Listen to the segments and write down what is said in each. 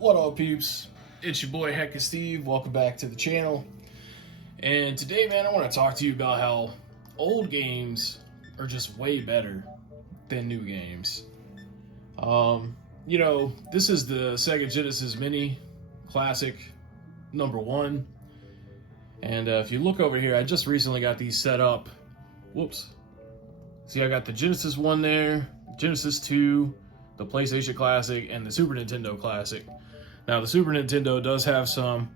What up, peeps? It's your boy Heckin Steve. Welcome back to the channel. And today, man, I want to talk to you about how old games are just way better than new games. This is the Sega Genesis Mini Classic #1. And if you look over here, I just recently got these set up. Whoops. See, I got the Genesis 1 there, Genesis 2, the PlayStation Classic, and the Super Nintendo Classic. Now, the Super Nintendo does have some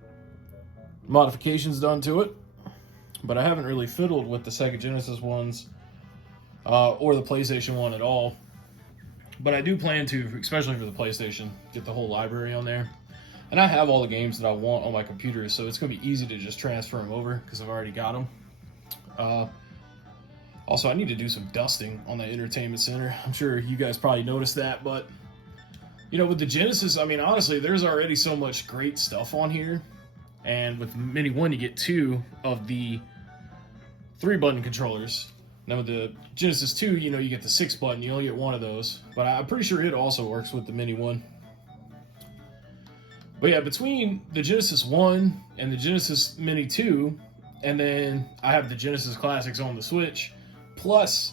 modifications done to it, but I haven't really fiddled with the Sega Genesis ones or the PlayStation 1 at all. But I do plan to, especially for the PlayStation, get the whole library on there. And I have all the games that I want on my computer, so it's going to be easy to just transfer them over because I've already got them. Also, I need to do some dusting on the entertainment center. I'm sure you guys probably noticed that, but with the Genesis, I mean, honestly, there's already so much great stuff on here. And with Mini 1, you get 2 of the 3-button controllers. Now with the Genesis 2, you get the 6-button. You only get 1 of those. But I'm pretty sure it also works with the Mini 1. But yeah, between the Genesis 1 and the Genesis Mini 2, and then I have the Genesis Classics on the Switch, plus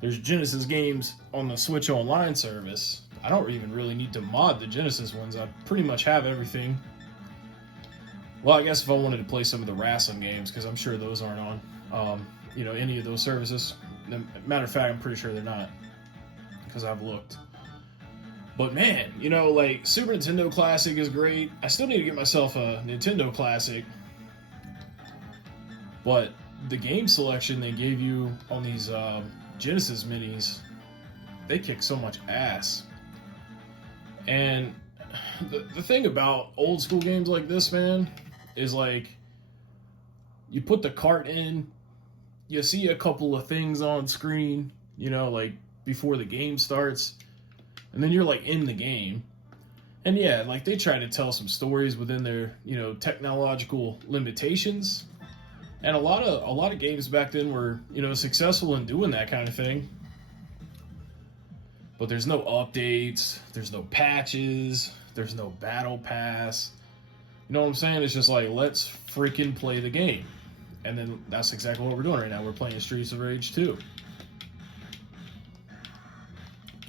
there's Genesis games on the Switch Online service. I don't even really need to mod the Genesis ones. I pretty much have everything. Well, I guess if I wanted to play some of the wrestling games, because I'm sure those aren't on, any of those services. Matter of fact, I'm pretty sure they're not, because I've looked. But man, like Super Nintendo Classic is great. I still need to get myself a Nintendo Classic. But the game selection they gave you on these Genesis minis, they kick so much ass. And the thing about old school games like this, man, is like you put the cart in, you see a couple of things on screen, like before the game starts, and then you're like in the game. And yeah, like they try to tell some stories within their, technological limitations. And a lot of games back then were, successful in doing that kind of thing. But there's no updates, there's no patches, there's no battle pass. You know what I'm saying? It's just like, let's freaking play the game. And then that's exactly what we're doing right now. We're playing Streets of Rage 2.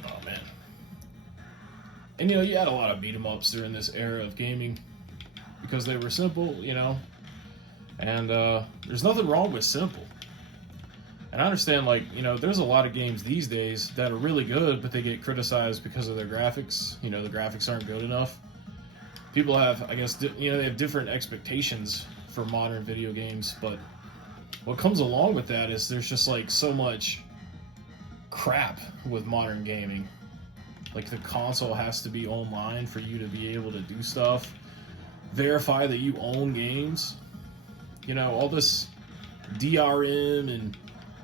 Oh, man. And, you had a lot of beat-em-ups during this era of gaming because they were simple, And there's nothing wrong with simple. And I understand, there's a lot of games these days that are really good, but they get criticized because of their graphics. The graphics aren't good enough. People have, I guess, they have different expectations for modern video games, but what comes along with that is there's just, so much crap with modern gaming. Like, the console has to be online for you to be able to do stuff. Verify that you own games. All this DRM and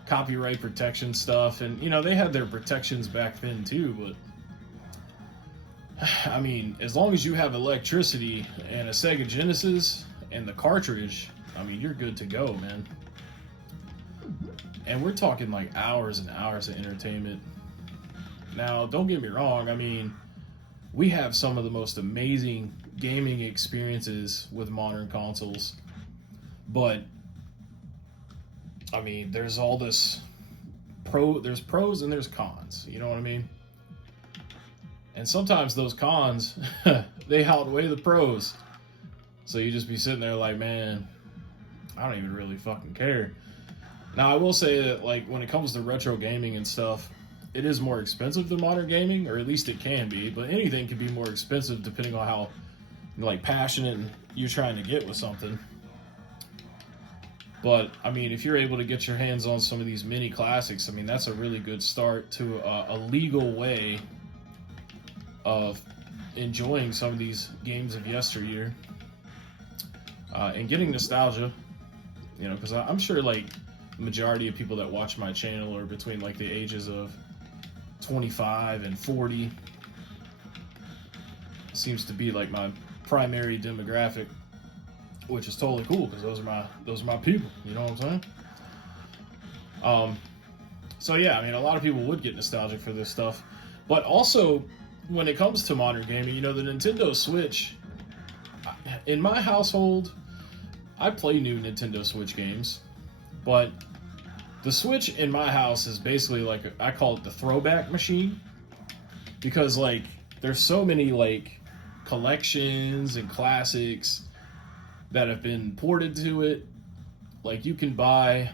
copyright protection stuff, and they had their protections back then too, but I mean, as long as you have electricity and a Sega Genesis and the cartridge, I mean, you're good to go, man. And we're talking like hours and hours of entertainment. Now, don't get me wrong, I mean, we have some of the most amazing gaming experiences with modern consoles, but I mean, there's all this there's pros and there's cons, you know what I mean? And sometimes those cons, they outweigh the pros. So you just be sitting there like, man, I don't even really fucking care. Now, I will say that, when it comes to retro gaming and stuff, it is more expensive than modern gaming, or at least it can be, but anything can be more expensive depending on how, passionate you're trying to get with something. But, I mean, if you're able to get your hands on some of these mini classics, I mean, that's a really good start to a legal way of enjoying some of these games of yesteryear. And getting nostalgia, because I'm sure, the majority of people that watch my channel are between, the ages of 25 and 40. Seems to be, my primary demographic. Which is totally cool because those are my people. You know what I'm saying? So yeah, I mean, a lot of people would get nostalgic for this stuff, but also when it comes to modern gaming, the Nintendo Switch, in my household, I play new Nintendo Switch games, but the Switch in my house is basically like, I call it the throwback machine, because like there's so many like collections and classics that have been ported to it. Like you can buy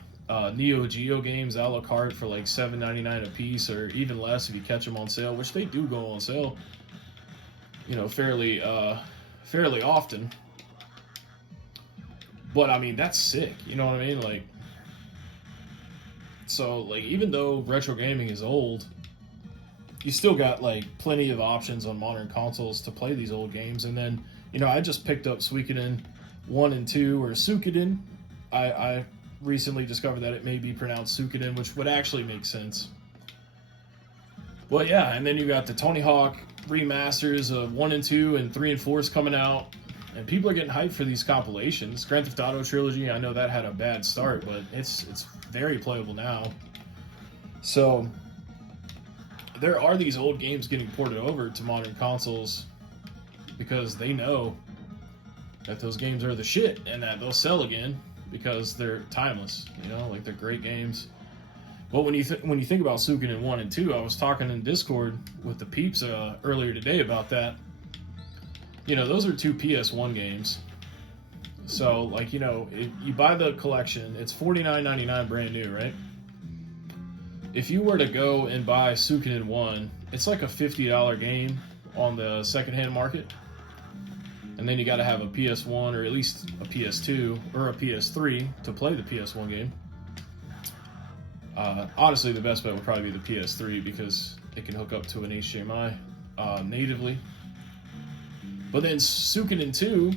Neo Geo games a la carte for like $7.99 a piece, or even less if you catch them on sale, which they do go on sale, fairly often. But I mean, that's sick. You know what I mean? Like, so like even though retro gaming is old, you still got like plenty of options on modern consoles to play these old games. And then I just picked up Suikoden 1 and 2, or Suikoden. I recently discovered that it may be pronounced Suikoden, which would actually make sense. But yeah, and then you got the Tony Hawk remasters of 1 and 2, and 3 and 4 is coming out. And people are getting hyped for these compilations. Grand Theft Auto Trilogy, I know that had a bad start, but it's very playable now. So there are these old games getting ported over to modern consoles because they know that those games are the shit and that they'll sell again because they're timeless, like they're great games. But when you think about Suikoden 1 and 2, I was talking in Discord with the peeps earlier today about that. Those are 2 PS1 games. So, like, if you buy the collection, it's $49.99 brand new, right? If you were to go and buy Suikoden 1, it's like a $50 game on the secondhand market. And then you got to have a PS1 or at least a PS2 or a PS3 to play the PS1 game. Honestly, the best bet would probably be the PS3 because it can hook up to an HDMI natively. But then Suikoden 2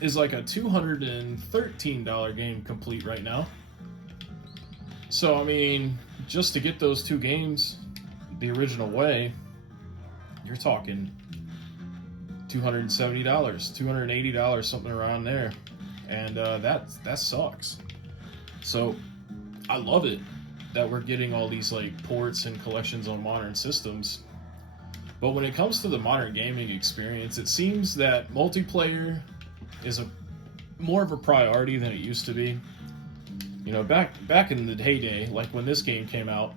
is like a $213 game complete right now. So, I mean, just to get those 2 games the original way, you're talking $270, $280, something around there. And that sucks. So, I love it that we're getting all these like ports and collections on modern systems. But when it comes to the modern gaming experience, it seems that multiplayer is more of a priority than it used to be. Back in the heyday, like when this game came out,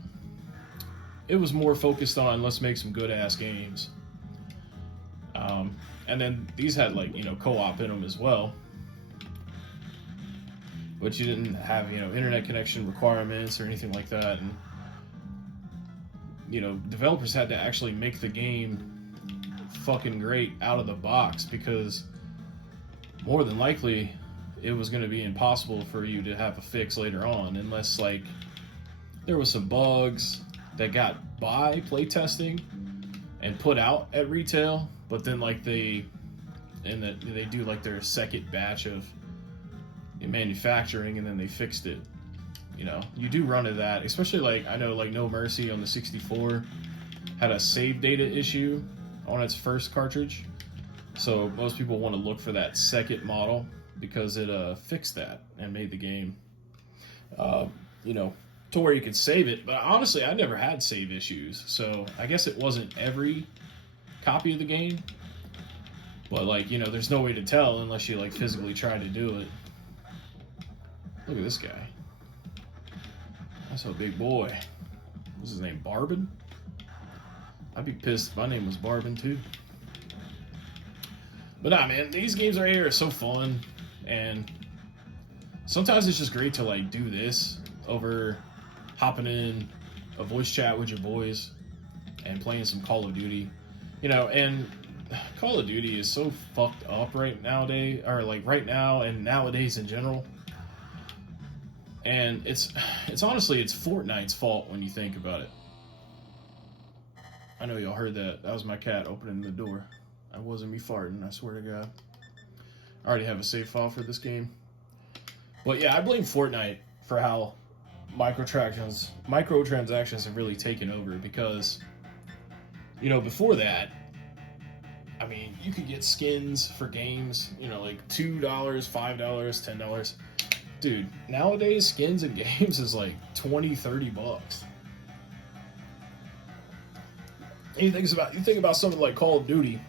it was more focused on let's make some good ass games. And then these had like co-op in them as well, but you didn't have internet connection requirements or anything like that. And developers had to actually make the game fucking great out of the box because more than likely it was going to be impossible for you to have a fix later on unless like there was some bugs that got by playtesting and put out at retail, but then like they do like their second batch of manufacturing and then they fixed it. You do run into that, especially like I know like No Mercy on the 64 had a save data issue on its first cartridge, so most people want to look for that second model because it fixed that and made the game to where you could save it. But honestly, I never had save issues, so I guess it wasn't every copy of the game, but like there's no way to tell unless you like physically try to do it. Look at this guy. That's a big boy. What's his name? Barbin? I'd be pissed if my name was Barbin too. But nah, man, these games right here are so fun, and sometimes it's just great to like do this over hopping in a voice chat with your boys and playing some Call of Duty. And Call of Duty is so fucked up right nowadays, or like right now and nowadays in general. And it's honestly, it's Fortnite's fault when you think about it. I know y'all heard that. That was my cat opening the door. That wasn't me farting, I swear to God. I already have a save file for this game. But yeah, I blame Fortnite for how microtransactions have really taken over because, before that, I mean, you could get skins for games, like $2, $5, $10. Dude, nowadays skins in games is like $20, $30. And you think about something like Call of Duty.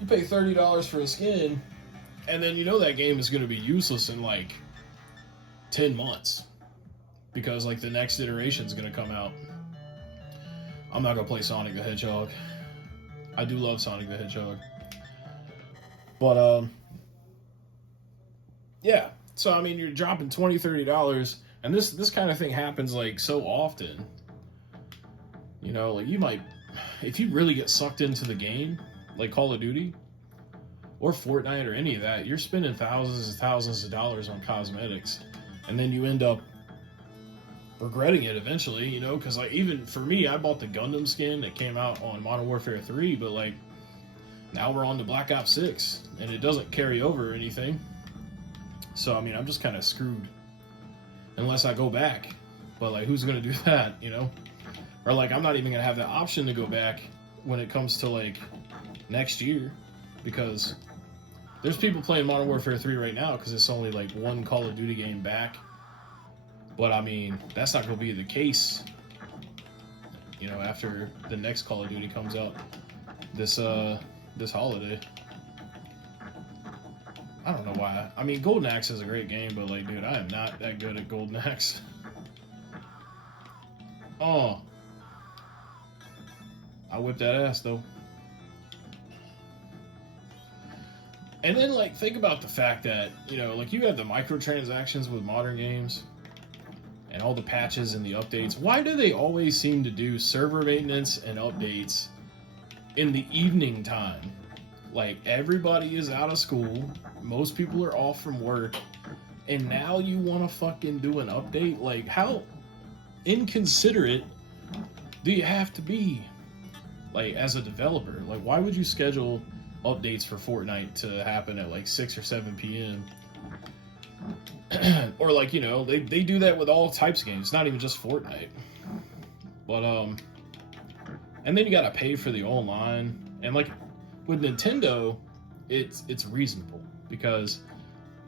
You pay $30 for a skin, and then you know that game is going to be useless in like 10 months because like the next iteration is going to come out. I'm not going to play Sonic the Hedgehog. I do love Sonic the Hedgehog. But yeah. So I mean, you're dropping $20, $30, and this kind of thing happens like so often. You know, like you might, if you really get sucked into the game, like Call of Duty or Fortnite or any of that, you're spending thousands and thousands of dollars on cosmetics, and then you end up regretting it eventually, you know, because like even for me, I bought the Gundam skin that came out on Modern Warfare 3, but like now we're on to Black Ops 6, and it doesn't carry over or anything. So I mean, I'm just kind of screwed unless I go back. But like, who's gonna do that, you know? Or like, I'm not even gonna have the option to go back when it comes to like next year, because there's people playing Modern Warfare 3 right now because it's only like one Call of Duty game back. But I mean, that's not gonna be the case, you know, after the next Call of Duty comes out this holiday. I don't know why. I mean, Golden Axe is a great game, but like, dude, I am not that good at Golden Axe. Oh. I whipped that ass, though. And then, like, think about the fact that, you know, like, you have the microtransactions with modern games and all the patches and the updates. Why do they always seem to do server maintenance and updates in the evening time? Like, everybody is out of school, most people are off from work, and now you want to fucking do an update? Like, how inconsiderate do you have to be, like, as a developer? Like, why would you schedule updates for Fortnite to happen at like 6 or 7 p.m.? Or like, you know, they do that with all types of games, not even just Fortnite. But and then you gotta pay for the online, and like with Nintendo, it's reasonable because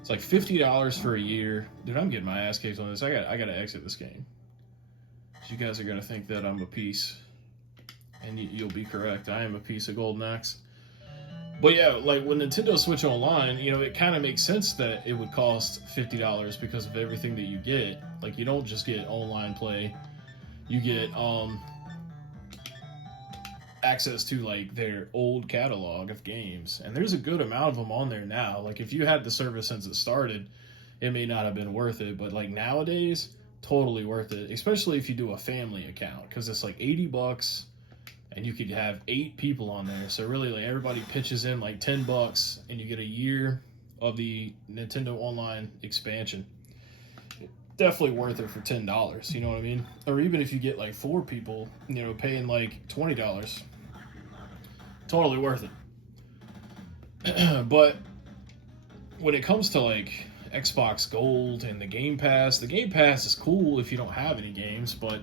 it's like $50 for a year. Dude, I'm getting my ass kicked on this. I gotta exit this game. You guys are gonna think that I'm a piece, and you'll be correct. I am a piece of Golden Axe. But yeah, like when Nintendo Switch Online, you know, it kind of makes sense that it would cost $50 because of everything that you get. Like, you don't just get online play, you get access to like their old catalog of games, and there's a good amount of them on there now. Like, if you had the service since it started, it may not have been worth it, but like nowadays, totally worth it, especially if you do a family account, because it's like $80 and you could have 8 people on there. So really, like, everybody pitches in like $10 and you get a year of the Nintendo Online expansion. Definitely worth it for $10, you know what I mean? Or even if you get like 4 people, you know, paying like $20, totally worth it. But when it comes to like Xbox Gold and the Game Pass is cool if you don't have any games, but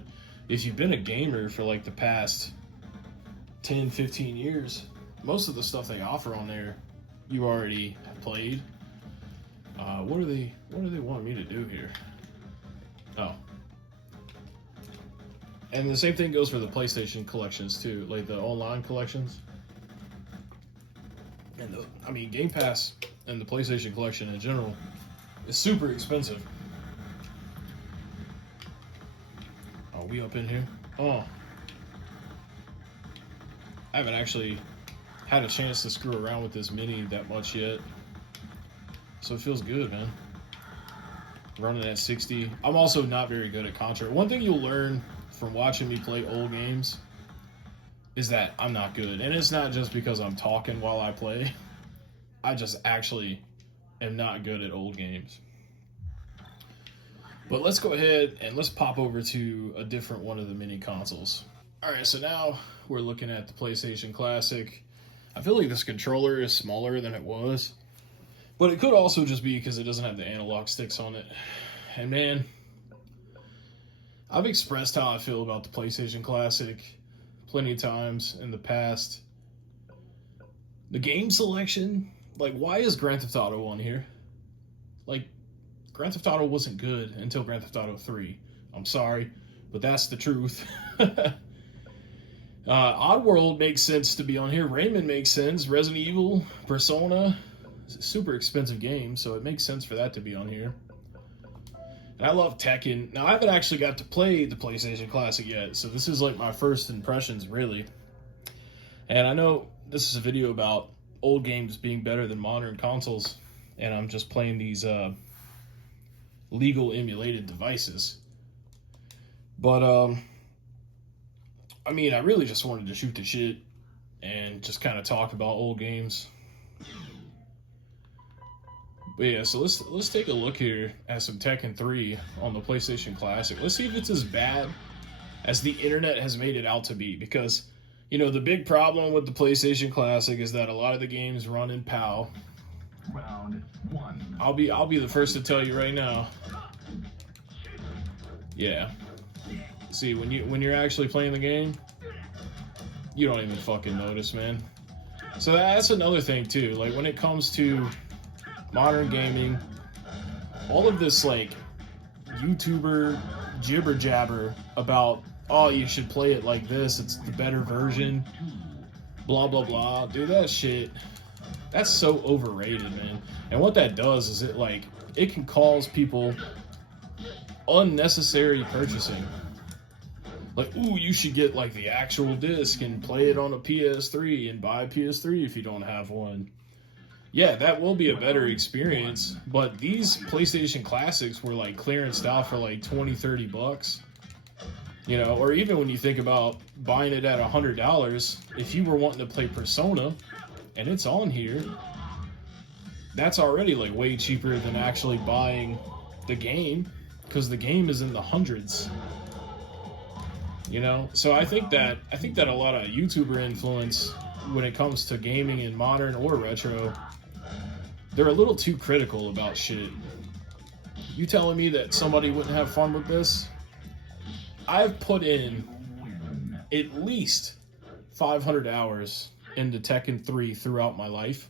if you've been a gamer for like the past 10, 15 years, most of the stuff they offer on there you already have played. What do they want me to do here? Oh. And the same thing goes for the PlayStation collections too, like the online collections. And I mean, Game Pass and the PlayStation collection in general is super expensive. Are we up in here? Oh. I haven't actually had a chance to screw around with this mini that much yet. So it feels good, man. Running at 60. I'm also not very good at Contra. One thing you'll learn from watching me play old games is that I'm not good. And it's not just because I'm talking while I play. I just actually am not good at old games. But let's go ahead and let's pop over to a different one of the mini consoles. Alright, so now we're looking at the PlayStation Classic. I feel like this controller is smaller than it was, but it could also just be because it doesn't have the analog sticks on it. And man, I've expressed how I feel about the PlayStation Classic plenty of times in the past. The game selection, like, why is Grand Theft Auto on here? Like, Grand Theft Auto wasn't good until Grand Theft Auto 3. I'm sorry, but that's the truth. Oddworld makes sense to be on here. Rayman makes sense. Resident Evil, Persona, it's a super expensive game, so it makes sense for that to be on here. And I love Tekken. Now, I haven't actually got to play the PlayStation Classic yet, so this is like my first impressions, really. And I know this is a video about old games being better than modern consoles, and I'm just playing these legal emulated devices. But, I mean, I really just wanted to shoot the shit and just kind of talk about old games. But yeah, so let's take a look here at some Tekken 3 on the PlayStation Classic. Let's see if it's as bad as the internet has made it out to be, because, you know, the big problem with the PlayStation Classic is that a lot of the games run in PAL. Round one. I'll be the first to tell you right now. Yeah. See, when you're actually playing the game, you don't even fucking notice, man. So that's another thing too. Like, when it comes to modern gaming, all of this like YouTuber jibber jabber about, oh, you should play it like this, it's the better version, blah blah blah. Dude, that shit, that's so overrated, man. And what that does is it can cause people unnecessary purchasing. Like, ooh, you should get like the actual disc and play it on a PS3 and buy a PS3 if you don't have one. Yeah, that will be a better experience, but these PlayStation Classics were like clearanced out for like 20, 30 bucks. You know, or even when you think about buying it at $100, if you were wanting to play Persona and it's on here, that's already like way cheaper than actually buying the game, because the game is in the hundreds. You know, so I think that a lot of YouTuber influence when it comes to gaming in modern or retro, they're a little too critical about shit. You telling me that somebody wouldn't have fun with this? I've put in at least 500 hours into Tekken 3 throughout my life.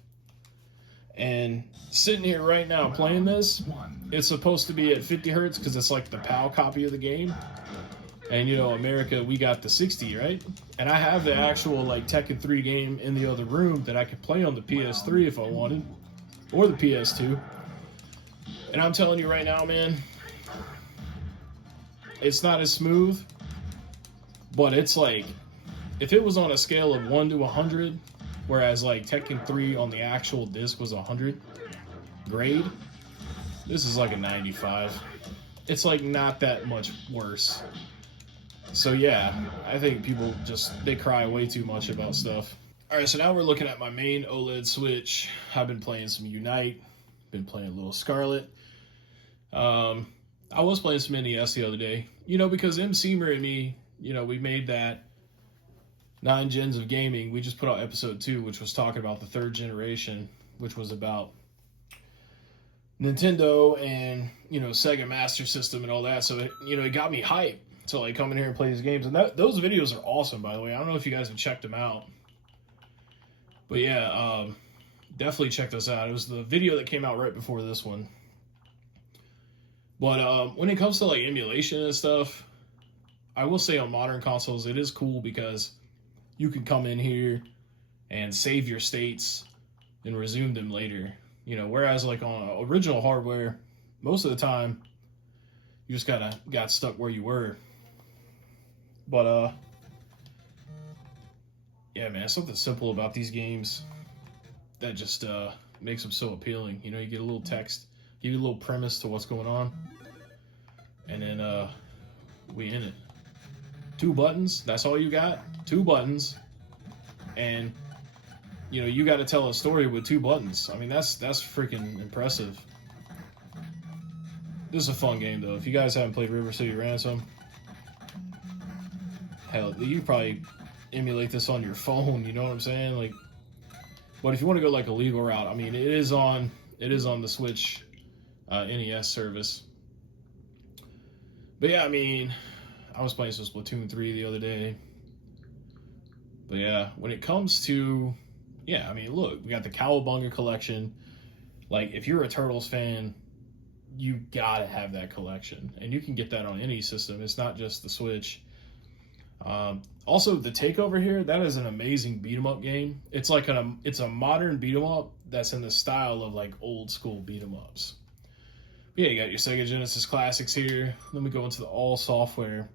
And sitting here right now playing this, it's supposed to be at 50 hertz because it's like the PAL copy of the game. And, you know, America, we got the 60, right? And I have the actual, like, Tekken 3 game in the other room that I could play on the PS3 if I wanted. Or the PS2. And I'm telling you right now, man, it's not as smooth. But it's like, if it was on a scale of 1 to 100, whereas, like, Tekken 3 on the actual disc was 100 grade, this is like a 95. It's, like, not that much worse. So yeah, I think people they cry way too much about stuff. Alright, so now we're looking at my main OLED Switch. I've been playing some Unite, been playing a little Scarlet. I was playing some NES the other day, you know, because M. Seymour and me, you know, we made that 9 Gens of Gaming. We just put out episode 2, which was talking about the 3rd generation, which was about Nintendo and, you know, Sega Master System and all that. So, it got me hyped to like come in here and play these games. And those videos are awesome, by the way. I don't know if you guys have checked them out. But yeah, definitely check those out. It was the video that came out right before this one. But when it comes to like emulation and stuff, I will say on modern consoles, it is cool because you can come in here and save your states and resume them later. You know, whereas like on original hardware, most of the time, you just got stuck where you were. But, yeah, man, something simple about these games that just makes them so appealing. You know, you get a little text, give you a little premise to what's going on, and then we in it. 2 buttons, that's all you got? 2 buttons, and, you know, you got to tell a story with 2 buttons. I mean, that's freaking impressive. This is a fun game, though. If you guys haven't played River City Ransom, hell, you probably emulate this on your phone, you know what I'm saying? Like, but if you want to go like a legal route, I mean, it is on the Switch NES service. But yeah, I mean, I was playing some Splatoon 3 the other day. But yeah, when it comes to, yeah, I mean, look, we got the Cowabunga collection. Like, if you're a Turtles fan, you gotta have that collection, and you can get that on any system. It's not just the Switch. Also, the Takeover here, that is an amazing beat 'em up game. It's like it's a modern beat 'em up that's in the style of like old school beat 'em ups. But yeah, you got your Sega Genesis classics here. Let me go into the all software.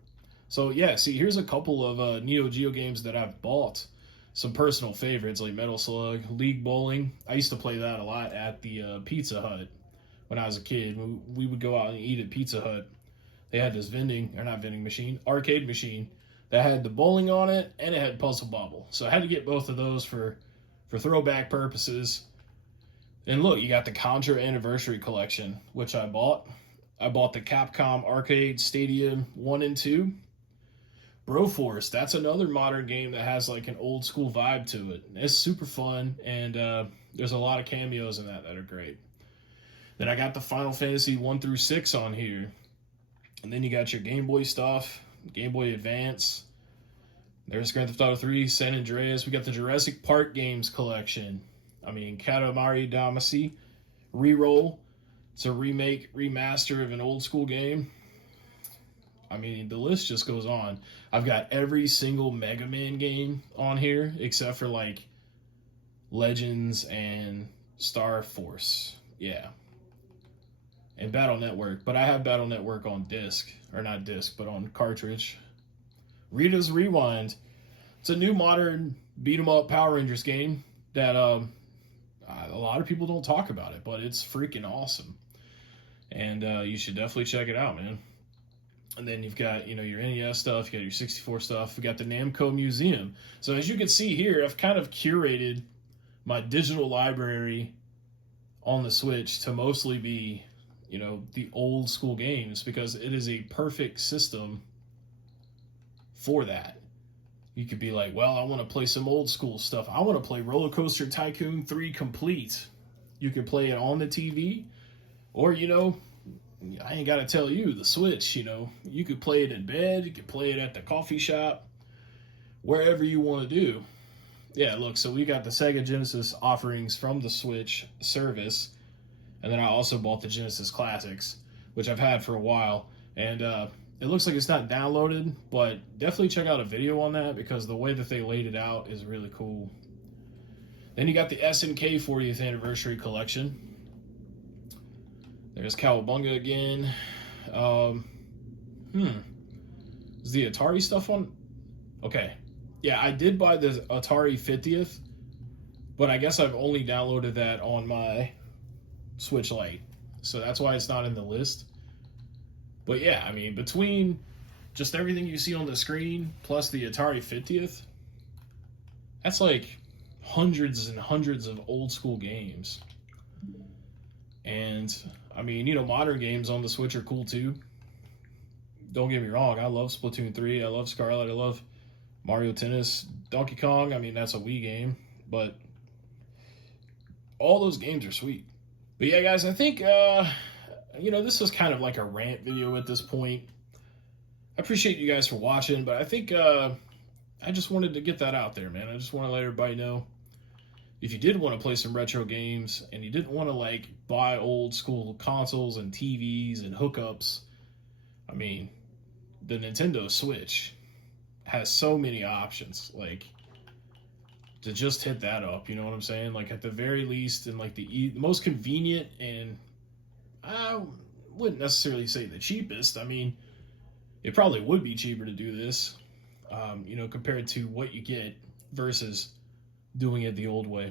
So yeah, see, here's a couple of Neo Geo games that I've bought. Some personal favorites like Metal Slug, League Bowling. I used to play that a lot at the Pizza Hut when I was a kid. We would go out and eat at Pizza Hut. They had this arcade machine that had the bowling on it and it had Puzzle Bobble. So I had to get both of those for throwback purposes. And look, you got the Contra Anniversary Collection, which I bought. I bought the Capcom Arcade Stadium 1 and 2. Broforce, that's another modern game that has like an old school vibe to it. It's super fun, and there's a lot of cameos in that are great. Then I got the Final Fantasy 1 through 6 on here. And then you got your Game Boy stuff, Game Boy Advance. There's Grand Theft Auto 3, San Andreas. We got the Jurassic Park games collection. I mean, Katamari Damacy, Reroll. It's a remaster of an old school game. I mean, the list just goes on. I've got every single Mega Man game on here, except for like Legends and Star Force. Yeah. And Battle Network. But I have Battle Network on disc. Or not disc, but on cartridge. Rita's Rewind. It's a new modern beat 'em up Power Rangers game that a lot of people don't talk about it, but it's freaking awesome. And you should definitely check it out, man. And then you've got, your NES stuff, you got your 64 stuff, we got the Namco Museum. So as you can see here, I've kind of curated my digital library on the Switch to mostly be, the old school games, because it is a perfect system for that. You could be like, well, I want to play some old school stuff. I want to play Roller Coaster Tycoon 3 Complete. You can play it on the TV, or, I ain't got to tell you, the Switch, you could play it in bed, you could play it at the coffee shop, wherever you want to do. Yeah, look, so we got the Sega Genesis offerings from the Switch service, and then I also bought the Genesis Classics, which I've had for a while, and it looks like it's not downloaded, but definitely check out a video on that, because the way that they laid it out is really cool. Then you got the SNK 40th Anniversary Collection. There's Cowabunga again. Is the Atari stuff on? Okay. Yeah, I did buy the Atari 50th, but I guess I've only downloaded that on my Switch Lite. So that's why it's not in the list. But yeah, I mean, between just everything you see on the screen plus the Atari 50th, that's like hundreds and hundreds of old school games. And I mean, modern games on the Switch are cool too. Don't get me wrong, I love Splatoon 3, I love Scarlet, I love Mario Tennis, Donkey Kong, I mean, that's a Wii game, but all those games are sweet. But yeah, guys, I think, this is kind of like a rant video at this point. I appreciate you guys for watching, but I think I just wanted to get that out there, man. I just want to let everybody know, if you did want to play some retro games and you didn't want to buy old school consoles and TVs and hookups, I mean, the Nintendo Switch has so many options, to just hit that up, you know what I'm saying? At the very least, and the most convenient, and I wouldn't necessarily say the cheapest. I mean, it probably would be cheaper to do this, compared to what you get versus doing it the old way.